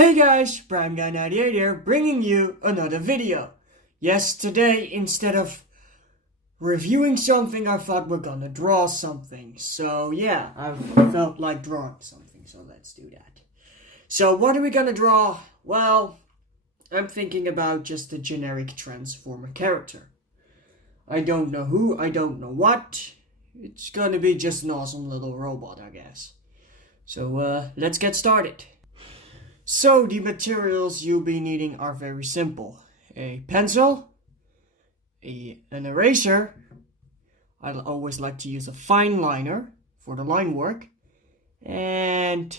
Hey guys, Prime Guy 98 here, bringing you another video. Yes, today instead of reviewing something, I thought we're gonna draw something. So yeah, I felt like drawing something, so let's do that. So what are we gonna draw? Well, I'm thinking about just a generic Transformer character. I don't know who, I don't know what. It's gonna be just an awesome little robot, I guess. So let's get started. So the materials you'll be needing are very simple. A pencil, an eraser. I always like to use a fine liner for the line work, and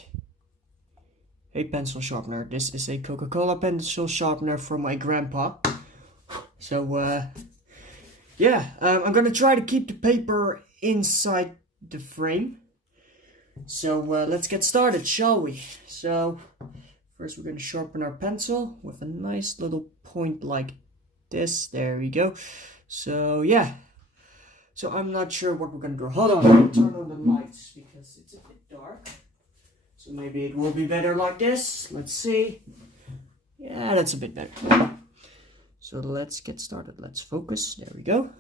a pencil sharpener. This is a Coca-Cola pencil sharpener from my grandpa. So I'm gonna try to keep the paper inside the frame. So let's get started, shall we? So first we're going to sharpen our pencil with a nice little point like this. There we go. So yeah. So I'm not sure what we're going to draw. Hold on, let me turn on the lights because it's a bit dark. So maybe it will be better like this. Let's see. Yeah, that's a bit better. So let's get started. Let's focus. There we go.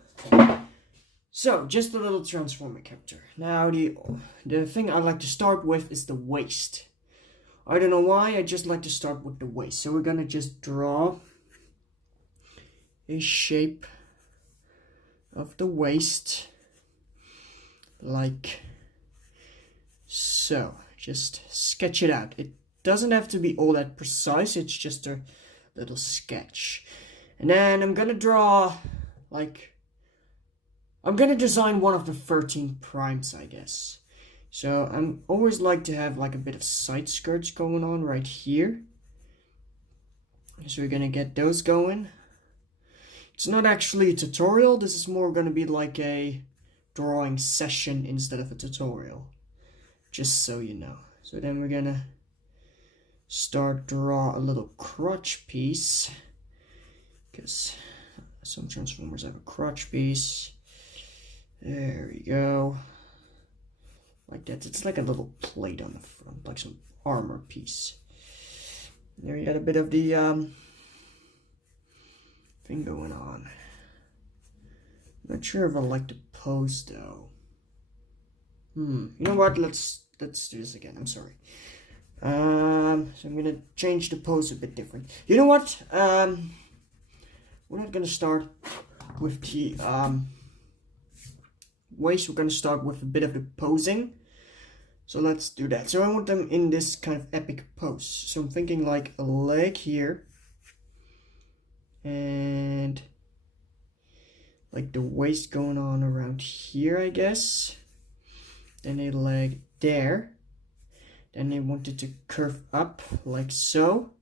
So just a little Transformer character. Now the thing I like to start with is the waist. I don't know why, I just like to start with the waist. So we're gonna just draw a shape of the waist like so. Just sketch it out. It doesn't have to be all that precise, it's just a little sketch. And then I'm gonna draw I'm gonna design one of the 13 primes, I guess. So I'm always like to have like a bit of side skirts going on right here. So we're gonna get those going. It's not actually a tutorial, this is more gonna be like a drawing session instead of a tutorial. Just so you know. So then we're gonna draw a little crotch piece. Because some Transformers have a crotch piece. There we go. Like that. It's like a little plate on the front, like some armor piece. There you got a bit of the thing going on. I'm not sure if I like the pose though. You know what? Let's do this again. I'm sorry. So I'm gonna change the pose a bit different. You know what? We're not gonna start with the waist. We're gonna start with a bit of the posing. So let's do that. So I want them in this kind of epic pose. So I'm thinking like a leg here. And like the waist going on around here, I guess. Then a leg there. Then I want it to curve up like so.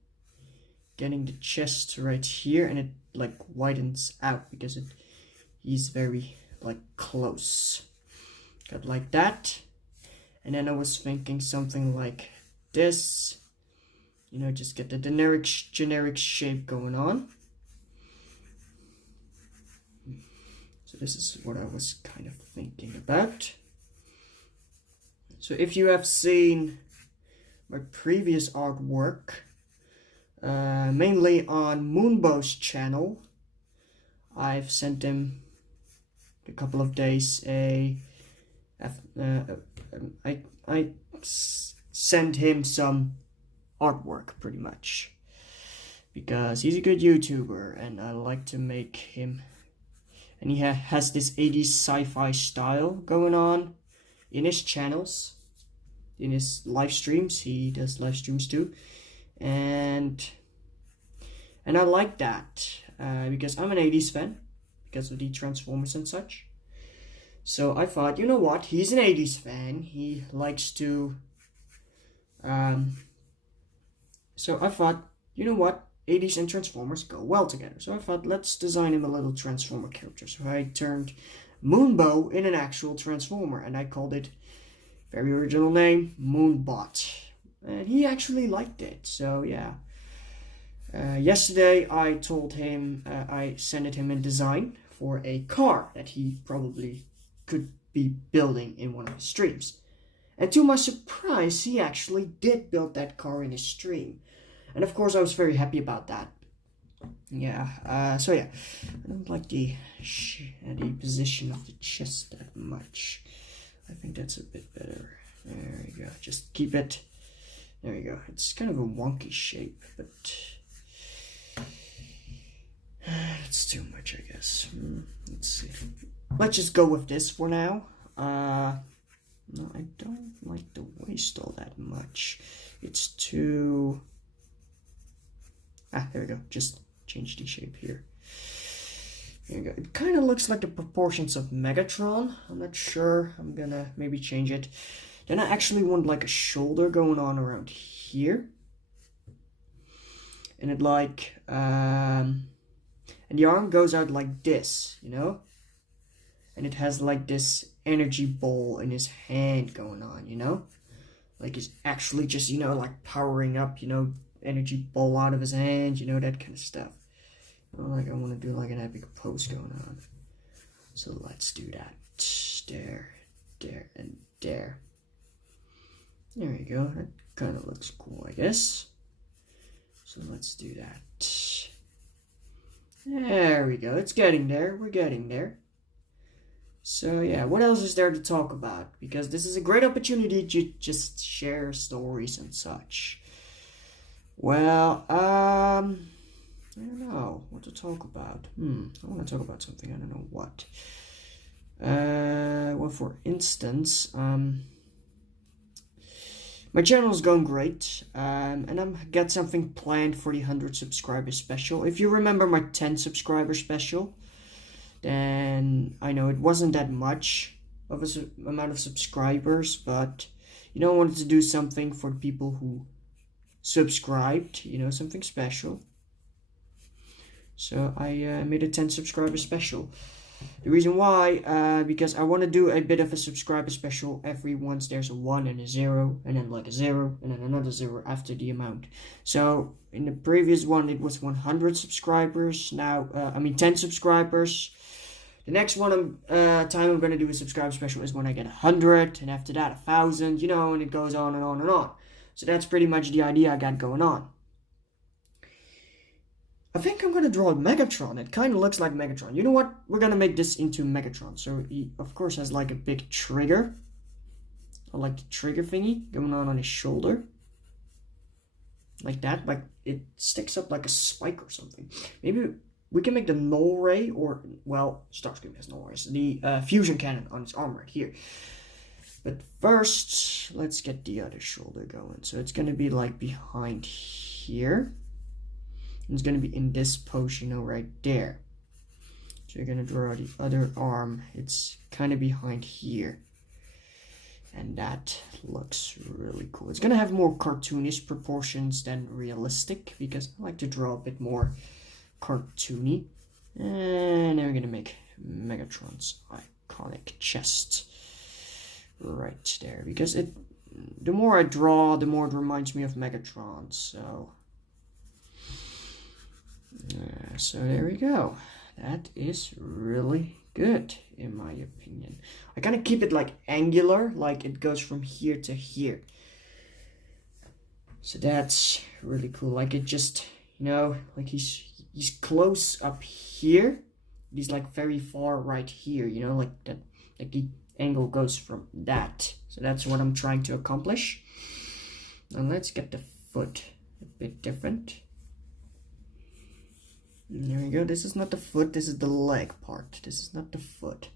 Getting the chest right here. And it like widens out because he's very like close. Got like that. And then I was thinking something like this, you know, just get the generic shape going on. So this is what I was kind of thinking about. So if you have seen my previous artwork, mainly on Moonbow's channel, I've sent him a couple of days I send him some artwork pretty much because he's a good YouTuber and I like to make him, and he has this 80s sci-fi style going on in his channels, in his live streams. He does live streams too, and I like that because I'm an 80s fan because of the Transformers and such. So I thought, you know what, he's an 80s fan, he likes to, so I thought, you know what, 80s and Transformers go well together. So I thought, let's design him a little Transformer character. So I turned Moonbow in an actual Transformer, and I called it, very original name, Moonbot. And he actually liked it, so yeah. Yesterday I told him, I sent him a design for a car that he probably could be building in one of his streams. And to my surprise, he actually did build that car in his stream. And of course I was very happy about that. Yeah, so yeah, I don't like the position of the chest that much. I think that's a bit better. There we go, just keep it. There you go. It's kind of a wonky shape, but that's too much, I guess. Let's see. Let's just go with this for now. No, I don't like the waist all that much. It's too... there we go. Just change the shape here. There you go. It kind of looks like the proportions of Megatron. I'm not sure. I'm gonna maybe change it. Then I actually want like a shoulder going on around here. And it like, and the arm goes out like this, you know? And it has like this energy ball in his hand going on, you know? Like he's actually just, you know, like powering up, you know, energy ball out of his hand, you know, that kind of stuff. Like I want to do like an epic pose going on. So let's do that. There, there, and there. There you go. That kind of looks cool, I guess. So let's do that. There we go. It's getting there. We're getting there. So yeah, what else is there to talk about? Because this is a great opportunity to just share stories and such. Well, I don't know what to talk about. I want to talk about something. I don't know what. Well, for instance, my channel is going great, and I've got something planned for the 100 subscriber special. If you remember my 10 subscriber special, then I know it wasn't that much of an amount of subscribers, but you know, I wanted to do something for people who subscribed, you know, something special. So I made a 10 subscriber special. The reason why, because I want to do a bit of a subscriber special every once there's a 1 and a 0, and then like a 0, and then another 0 after the amount. So in the previous one it was 100 subscribers, now, 10 subscribers. The next one time I'm going to do a subscriber special is when I get 100, and after that 1,000, you know, and it goes on and on and on. So that's pretty much the idea I got going on. I think I'm going to draw Megatron. It kind of looks like Megatron. You know what? We're going to make this into Megatron. So he, of course, has like a big trigger. I like the trigger thingy going on his shoulder. Like that. Like it sticks up like a spike or something. Maybe we can make the null ray or, well, Starscream has null rays. The fusion cannon on his arm right here. But first, let's get the other shoulder going. So it's going to be like behind here. It's going to be in this pose, you know, right there. So you're going to draw the other arm. It's kind of behind here. And that looks really cool. It's going to have more cartoonish proportions than realistic, because I like to draw a bit more cartoony. And then we're going to make Megatron's iconic chest right there. Because the more I draw, the more it reminds me of Megatron. So there we go. That is really good, in my opinion. I kind of keep it like angular, like it goes from here to here. So that's really cool. Like it just, you know, like he's close up here. He's like very far right here, you know, like that, like the angle goes from that. So that's what I'm trying to accomplish. Now let's get the foot a bit different. And there we go. This is not the foot, this is the leg part. This is not the foot.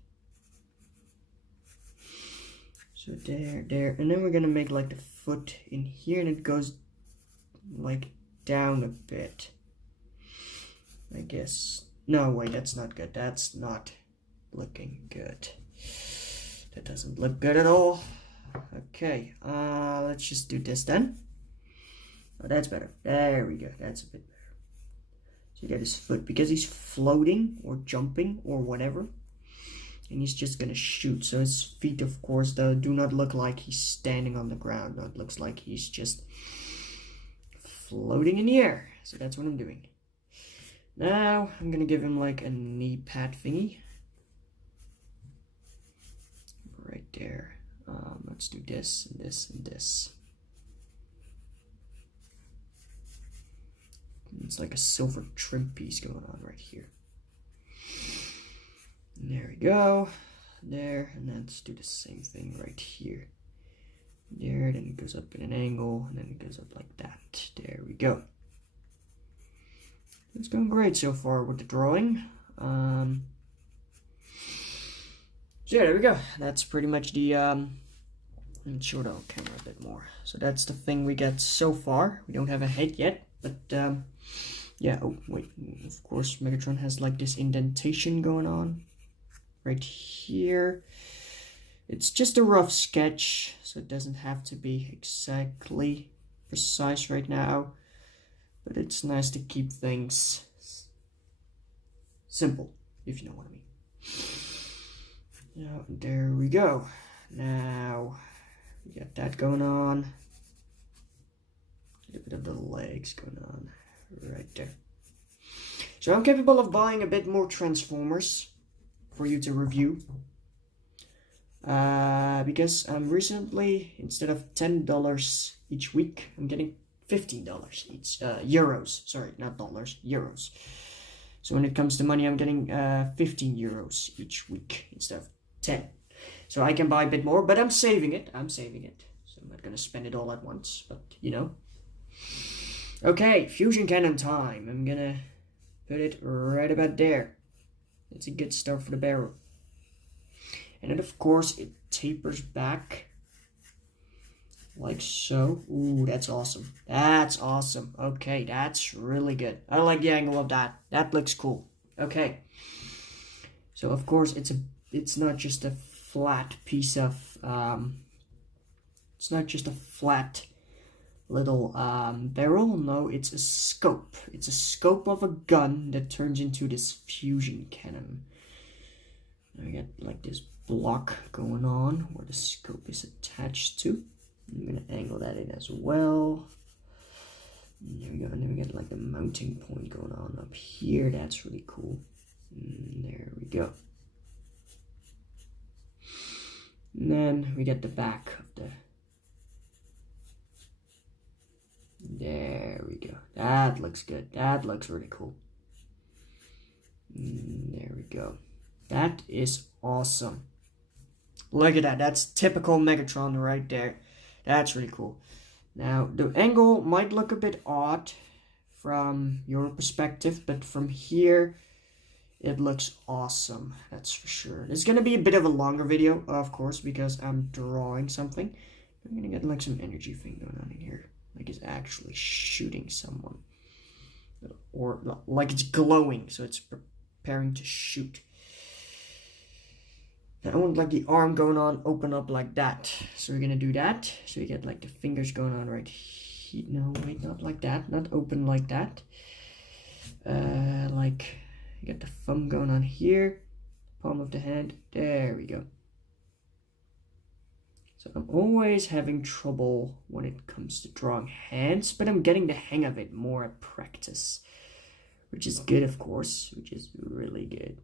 So there. And then we're gonna make like the foot in here, and it goes like down a bit. I guess. No, wait, that's not good. That's not looking good. That doesn't look good at all. Okay, let's just do this then. Oh, that's better. There we go. That's a bit better. So you get his foot, because he's floating or jumping or whatever. And he's just gonna shoot. So his feet, of course, though, do not look like he's standing on the ground. No, it looks like he's just floating in the air. So that's what I'm doing. Now, I'm gonna give him like a knee pad thingy. Right there. Let's do this and this and this. It's like a silver trim piece going on right here. And there we go. There, and then let's do the same thing right here. There, then it goes up in an angle, and then it goes up like that. There we go. It's going great so far with the drawing. So yeah, there we go. That's pretty much the, let me show it on camera a bit more. So that's the thing we get so far. We don't have a head yet, but yeah, oh wait, of course Megatron has like this indentation going on right here. It's just a rough sketch, so it doesn't have to be exactly precise right now, but it's nice to keep things simple, if you know what I mean. Now, there we go. Now, we got that going on. A bit of the legs going on right there. So I'm capable of buying a bit more Transformers for you to review. Because recently, instead of $10 each week, I'm getting $15 each, euros, sorry, not dollars, euros. So when it comes to money, I'm getting 15 euros each week instead of 10. So I can buy a bit more, but I'm saving it, So I'm not gonna spend it all at once, but you know. Okay, fusion cannon time. I'm gonna put it right about there. It's a good start for the barrel. And then of course it tapers back like so. Ooh, that's awesome. That's awesome. Okay, that's really good. I like the angle of that. That looks cool. Okay. So of course it's not just a flat piece of it's not just a flat little barrel. No, it's a scope. It's a scope of a gun that turns into this fusion cannon. Now we got like this block going on where the scope is attached to. I'm gonna angle that in as well. And there we go. And then we get like the mounting point going on up here. That's really cool. And there we go. And then we get the back of the. There we go. That looks good. That looks really cool. And there we go. That is awesome. Look at that. That's typical Megatron right there. That's really cool. Now, the angle might look a bit odd from your perspective, but from here, it looks awesome. That's for sure. It's going to be a bit of a longer video, of course, because I'm drawing something. I'm going to get like some energy thing going on in here. Like it's actually shooting someone. Or like it's glowing, so it's preparing to shoot. I want like the arm going on, open up like that. So we're gonna do that. So you get like the fingers going on right here. No, wait, not like that. Not open like that. Like you get the thumb going on here. Palm of the hand. There we go. So I'm always having trouble when it comes to drawing hands, but I'm getting the hang of it more at practice. Which is good, of course. Which is really good.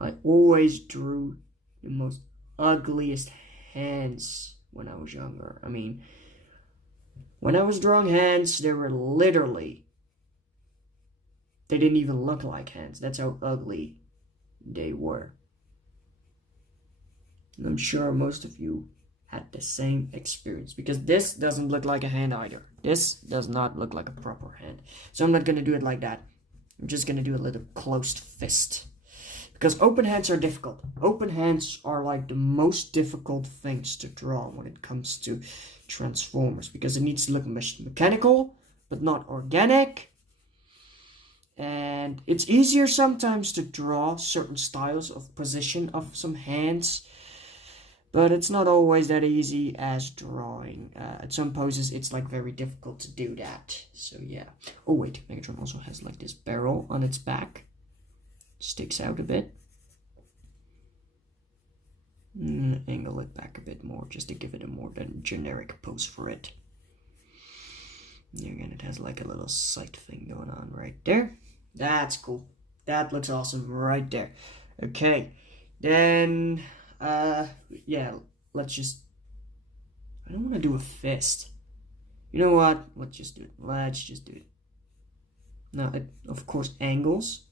I always drew the most ugliest hands when I was younger. I mean, when I was drawing hands, they were literally, they didn't even look like hands. That's how ugly they were. And I'm sure most of you had the same experience, because this doesn't look like a hand either. This does not look like a proper hand. So I'm not going to do it like that. I'm just going to do a little closed fist. Because open hands are difficult. Open hands are like the most difficult things to draw when it comes to Transformers. Because it needs to look mechanical, but not organic. And it's easier sometimes to draw certain styles of position of some hands. But it's not always that easy as drawing. At some poses, it's like very difficult to do that. So yeah. Oh wait, Megatron also has like this barrel on its back. Sticks out a bit. Angle it back a bit more just to give it a more generic pose for it. And again, it has like a little sight thing going on right there. That's cool. That looks awesome right there. Okay, then yeah, let's just, I don't want to do a fist. You know what? Let's just do it. Let's just do it. Now, of course, angles.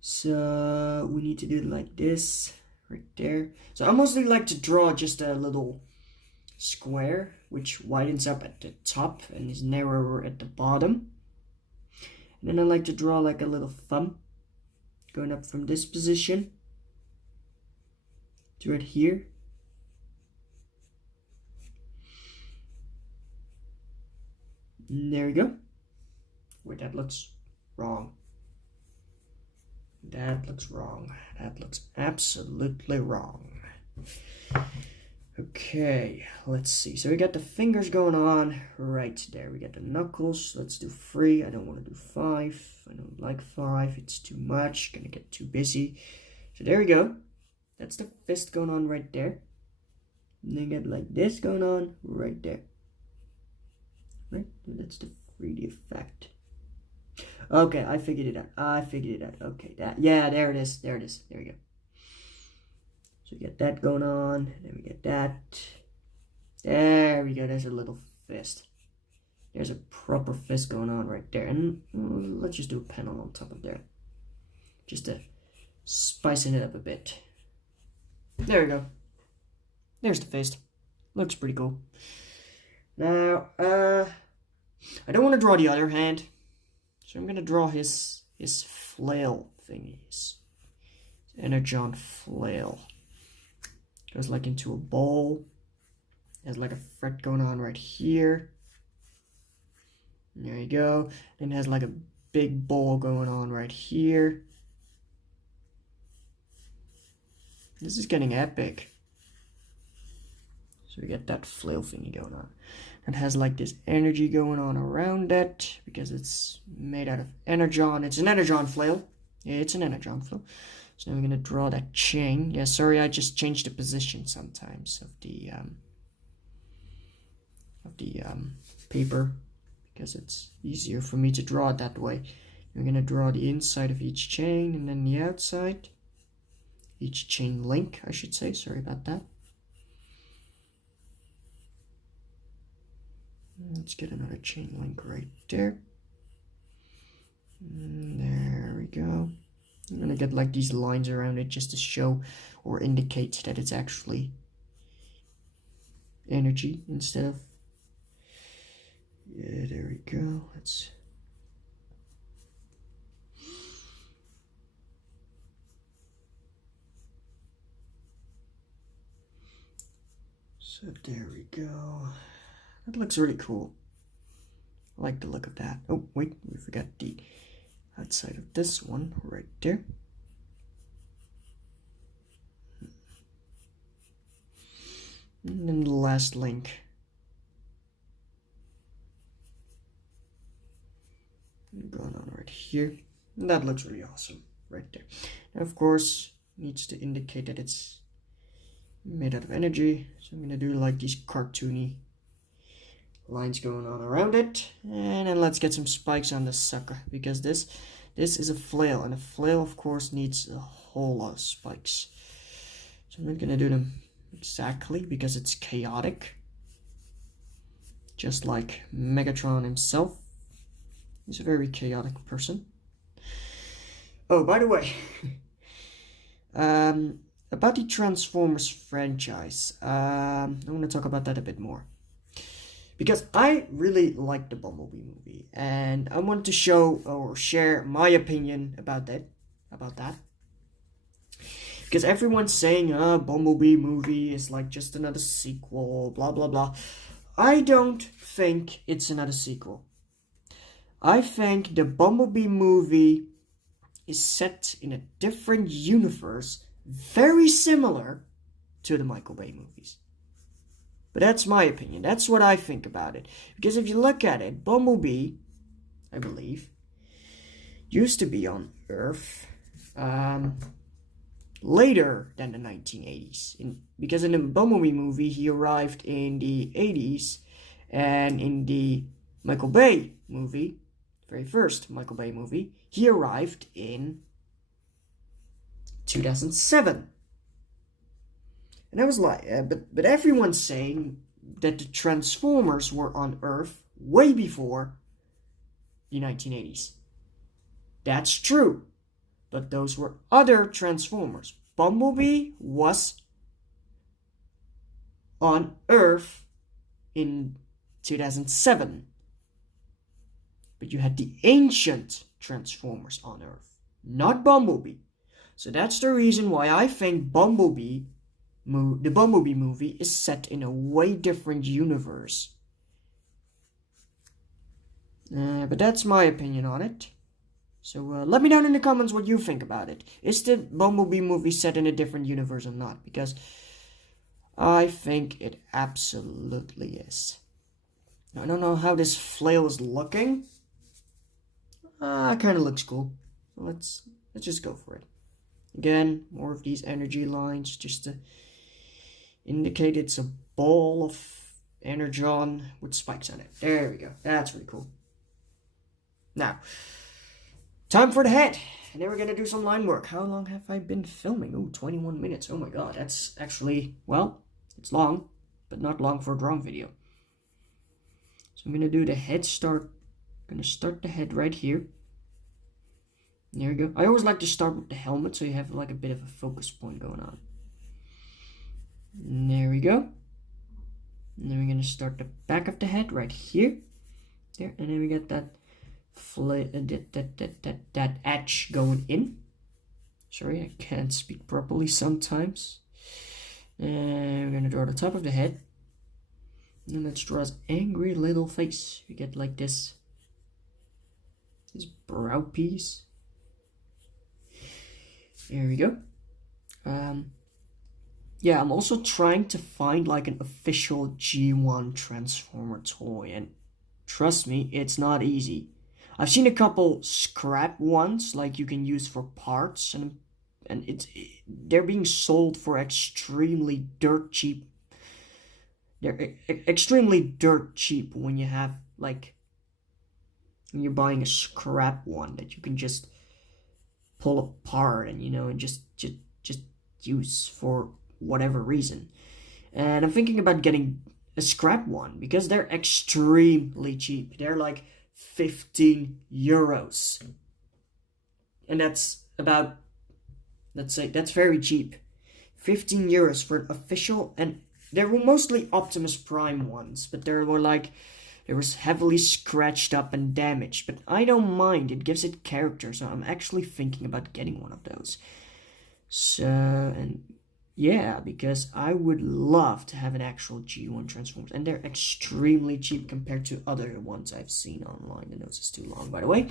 So we need to do it like this, right there. So I mostly like to draw just a little square, which widens up at the top and is narrower at the bottom. And then I like to draw like a little thumb going up from this position to right here. And there we go. Wait, that looks wrong. That looks wrong. That looks absolutely wrong. Okay, let's see. So we got the fingers going on right there. We got the knuckles. Let's do 3. I don't want to do 5. I don't like 5. It's too much. Gonna get too busy. So there we go. That's the fist going on right there. And then get like this going on right there. Right? And that's the 3D effect. Okay, I figured it out. Okay, yeah, there it is. There we go. So we get that going on, and then we get that. There we go, there's a little fist. There's a proper fist going on right there. And let's just do a panel on top of there. Just to spicing it up a bit. There we go. There's the fist. Looks pretty cool. Now, I don't want to draw the other hand. So I'm gonna draw his flail thingy, his energon flail. Goes like into a bowl. Has like a fret going on right here. There you go. And it has like a big bowl going on right here. This is getting epic. So we get that flail thingy going on. It has like this energy going on around it because it's made out of energon. It's an energon flail. Yeah, it's an energon flail. So now we're gonna draw that chain. Yeah, sorry, I just changed the position sometimes of the paper because it's easier for me to draw it that way. We're gonna draw the inside of each chain and then the outside. Each chain link, I should say. Sorry about that. Let's get another chain link right there. And there we go. I'm gonna get like these lines around it just to show or indicate that it's actually energy instead of. Yeah, there we go. Let's. So there we go. That looks really cool. I like the look of that. Oh, wait, we forgot the outside of this one right there. And then the last link. Going on right here. And that looks really awesome right there. Now, of course, needs to indicate that it's made out of energy. So I'm going to do like these cartoony lines going on around it, and then let's get some spikes on this sucker because this is a flail, and a flail of course needs a whole lot of spikes. So I'm not gonna do them exactly because it's chaotic, just like Megatron himself. He's a very chaotic person. Oh, by the way, about the Transformers franchise, I want to talk about that a bit more. Because I really like the Bumblebee movie, and I wanted to show or share my opinion about that. Because everyone's saying, Bumblebee movie is like just another sequel, blah blah blah. I don't think it's another sequel. I think the Bumblebee movie is set in a different universe, very similar to the Michael Bay movies. But that's my opinion. That's what I think about it. Because if you look at it, Bumblebee, I believe, used to be on Earth later than the 1980s. Because in the Bumblebee movie, he arrived in the 80s. And in the Michael Bay movie, very first Michael Bay movie, he arrived in 2007. And I was like, but everyone's saying that the Transformers were on Earth way before the 1980s. That's true. But those were other Transformers. Bumblebee was on Earth in 2007. But you had the ancient Transformers on Earth, not Bumblebee. So that's the reason why I think the Bumblebee movie is set in a way different universe. But that's my opinion on it. So let me know in the comments what you think about it. Is the Bumblebee movie set in a different universe or not? Because I think it absolutely is. I don't know how this flail is looking. It kind of looks cool. So let's just go for it. Again, more of these energy lines just to indicate it's a ball of energon with spikes on it. There we go. That's really cool. Now, time for the head. And then we're going to do some line work. How long have I been filming? Oh, 21 minutes. Oh my god, that's actually, well, it's long, but not long for a drone video. So I'm going to do the head start. I'm going to start the head right here. There we go. I always like to start with the helmet so you have like a bit of a focus point going on. And there we go. And then we're going to start the back of the head right here. There, and then we get that that edge going in. Sorry, I can't speak properly sometimes. And we're going to draw the top of the head. And let's draw his angry little face. We get like this brow piece. There we go. Yeah, I'm also trying to find like an official G1 Transformer toy, and trust me, it's not easy. I've seen a couple scrap ones like you can use for parts, and they're being sold for extremely dirt cheap. They're extremely dirt cheap when you have like when you're buying a scrap one that you can just pull apart and and just use for whatever reason. And I'm thinking about getting a scrap one because they're extremely cheap. They're like 15 euros, and that's about, let's say, that's very cheap. 15 euros for an official, and they were mostly Optimus Prime ones, but they was heavily scratched up and damaged, but I don't mind. It gives it character, so I'm actually thinking about getting one of those. So, and yeah, because I would love to have an actual G1 Transformers, and they're extremely cheap compared to other ones I've seen online. The nose is too long, by the way.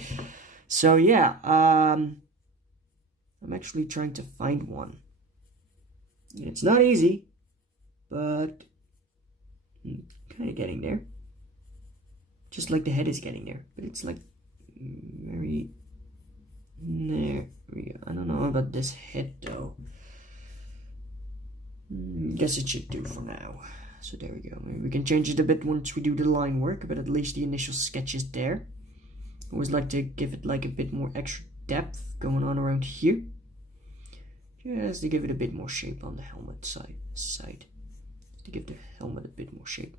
So yeah, I'm actually trying to find one. It's not easy, but I'm kind of getting there. Just like the head is getting there, but it's like very, there we go. I don't know about this head though. Guess it should do for now. So there we go. Maybe we can change it a bit once we do the line work, but at least the initial sketch is there. I always like to give it like a bit more extra depth going on around here, just to give it a bit more shape on the helmet side, to give the helmet a bit more shape.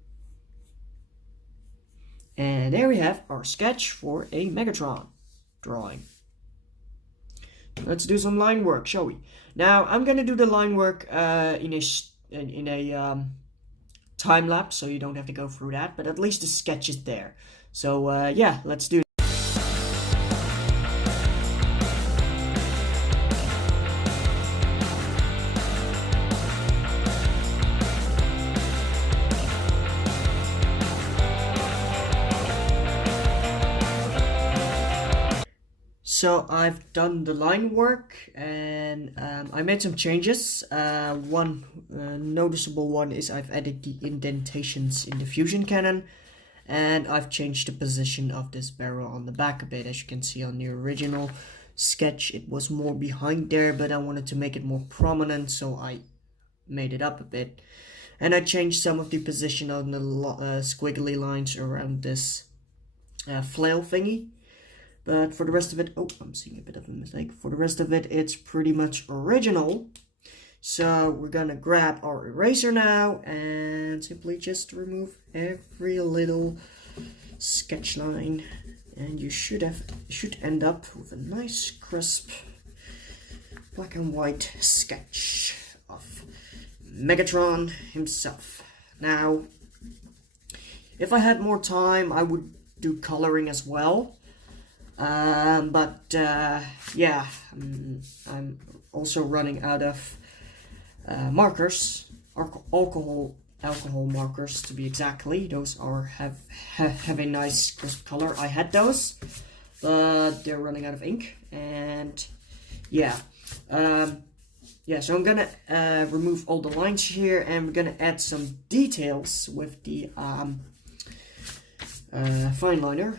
And there we have our sketch for a Megatron drawing. Let's do some line work, shall we? Now I'm gonna do the line work in a time lapse, so you don't have to go through that. But at least the sketch is there. So yeah, let's do it. So I've done the line work, and I made some changes. One noticeable one is I've added the indentations in the fusion cannon, and I've changed the position of this barrel on the back a bit. As you can see on the original sketch, it was more behind there, but I wanted to make it more prominent, so I made it up a bit. And I changed some of the position on the squiggly lines around this flail thingy. But for the rest of it, oh, I'm seeing a bit of a mistake. For the rest of it, it's pretty much original. So we're gonna grab our eraser now and simply just remove every little sketch line And you should end up with a nice crisp black and white sketch of Megatron himself. Now, if I had more time, I would do coloring as well. Yeah, I'm also running out of markers, alcohol markers to be exactly. Those have a nice crisp color. I had those, but they're running out of ink, and yeah. So I'm gonna remove all the lines here, and we're gonna add some details with the fine liner.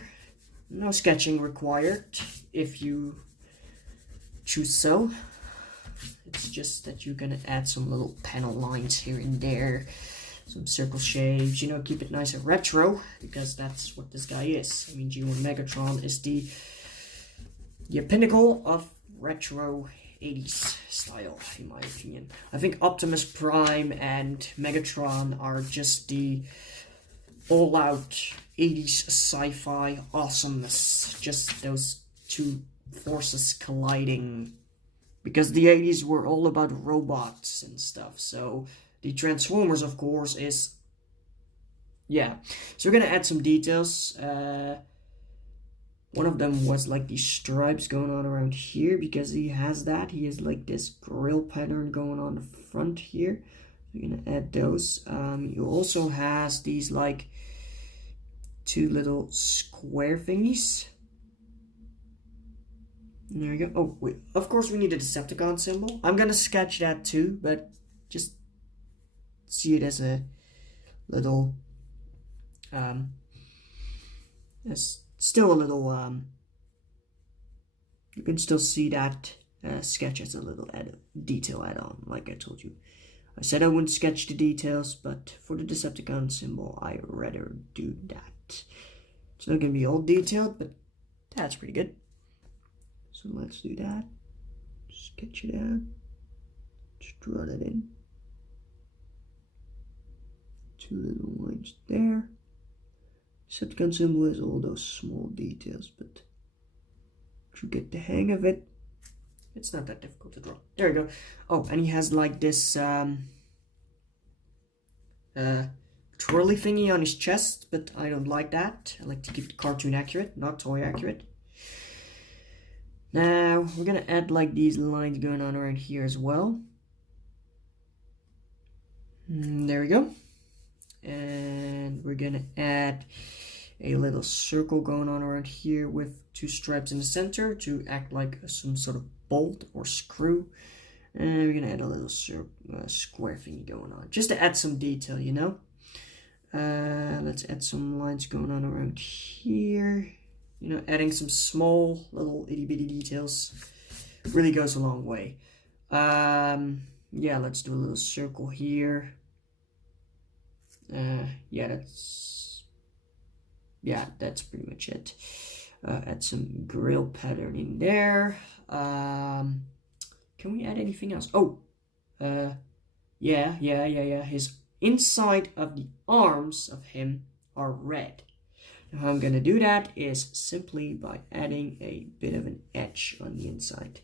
No sketching required if you choose so. It's just that you're gonna add some little panel lines here and there, some circle shapes, you know, keep it nice and retro, because that's what this guy is. I mean, G1 Megatron is the pinnacle of retro 80s style, in my opinion. I think Optimus Prime and Megatron are just the all-out 80s sci-fi awesomeness. Just those two forces colliding. Because the 80s were all about robots and stuff. So the Transformers, of course, is... Yeah. So we're gonna add some details. One of them was like these stripes going on around here, because he has that. He has like this grill pattern going on the front here. We're gonna add those. He also has these like two little square thingies. And there we go. Oh, wait. Of course we need a Decepticon symbol. I'm gonna sketch that too, but just see it as a little as still a little you can still see that sketch as a little detail add-on, like I told you. I said I wouldn't sketch the details, but for the Decepticon symbol, I'd rather do that. It's not gonna be all detailed, but that's pretty good. So let's do that. Sketch it out. Just draw that in. Two little lines there. Decepticon symbol is all those small details, but if you get the hang of it, it's not that difficult to draw. There we go. Oh, and he has like this twirly thingy on his chest, but I don't like that. I like to keep it cartoon accurate, not toy accurate. Now, we're gonna add like these lines going on around here as well. There we go. And we're gonna add a little circle going on around here with two stripes in the center to act like some sort of bolt or screw. And we're gonna add a little square thingy going on, just to add some detail, you know. Let's add some lines going on around here. You know, adding some small little itty bitty details really goes a long way. Yeah, let's do a little circle here. Yeah, that's pretty much it. Add some grill pattern in there. Can we add anything else? Oh, yeah. His inside of the arms of him are red. And how I'm gonna do that is simply by adding a bit of an edge on the inside.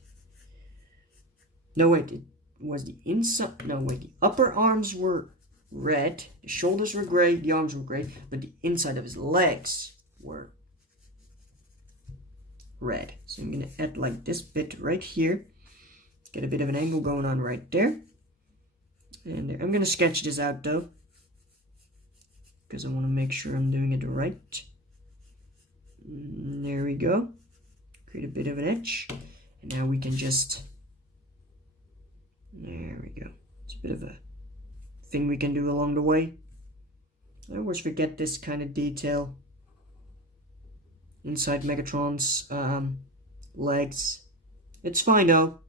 No, wait, it was the inside. No, wait, the upper arms were red, the shoulders were gray, the arms were gray, but the inside of his legs were red. So I'm gonna add like this bit right here, get a bit of an angle going on right there. And I'm gonna sketch this out though, because I want to make sure I'm doing it right. There we go. Create a bit of an edge, and now we can just, there we go. It's a bit of a thing we can do along the way. I always forget this kind of detail inside Megatron's legs. It's fine though.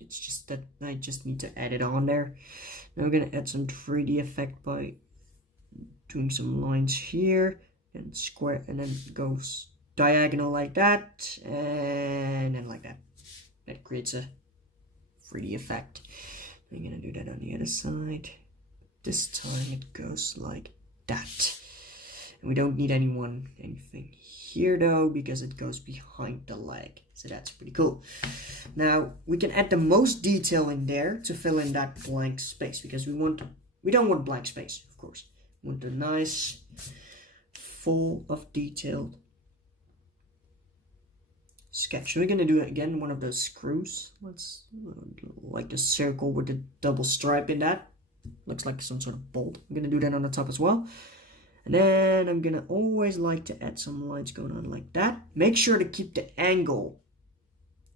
It's just that I just need to add it on there. Now we're gonna add some 3D effect by doing some lines here and square, and then it goes diagonal like that, and then like that. That creates a 3D effect. I'm gonna do that on the other side. This time it goes like that. And we don't need anything here though, because it goes behind the leg. So that's pretty cool. Now we can add the most detail in there to fill in that blank space, because we don't want blank space, of course. We want a nice, full of detailed sketch. So we're gonna do it again, one of those screws. Let's like the circle with the double stripe in that. Looks like some sort of bolt. I'm gonna do that on the top as well. And then I'm gonna always like to add some lines going on like that. Make sure to keep the angle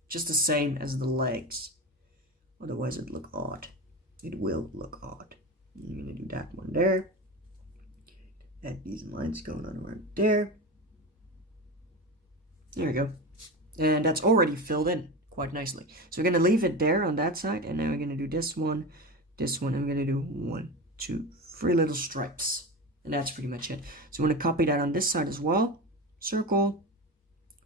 just the same as the legs. Otherwise it'll look odd. It will look odd. I'm gonna do that one there. Add these lines going on right there. There we go. And that's already filled in quite nicely. So we're gonna leave it there on that side, and then we're gonna do this one. I'm gonna do 1, 2, 3 little stripes. And that's pretty much it. So I'm gonna copy that on this side as well. Circle,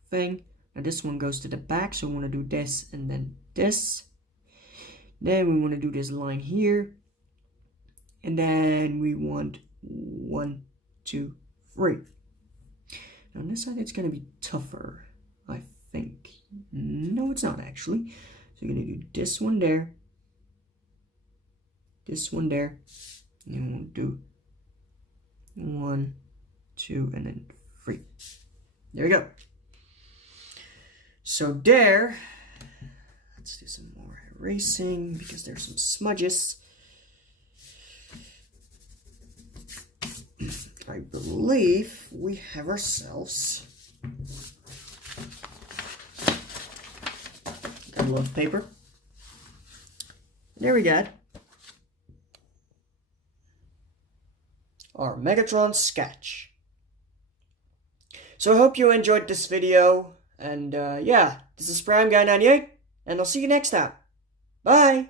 thing. Now this one goes to the back, so we wanna do this and then this. Then we wanna do this line here. And then we want 1, 2, 3. Now on this side it's gonna be tougher, I think. No, it's not actually. So we're gonna do this one there. This one there. And we'll do 1, 2, and then 3. There we go. So there, let's do some more erasing because there's some smudges. I believe we have ourselves a love paper. There we go. Our Megatron sketch. So I hope you enjoyed this video, and yeah, this is Prime Guy 98, and I'll see you next time. Bye!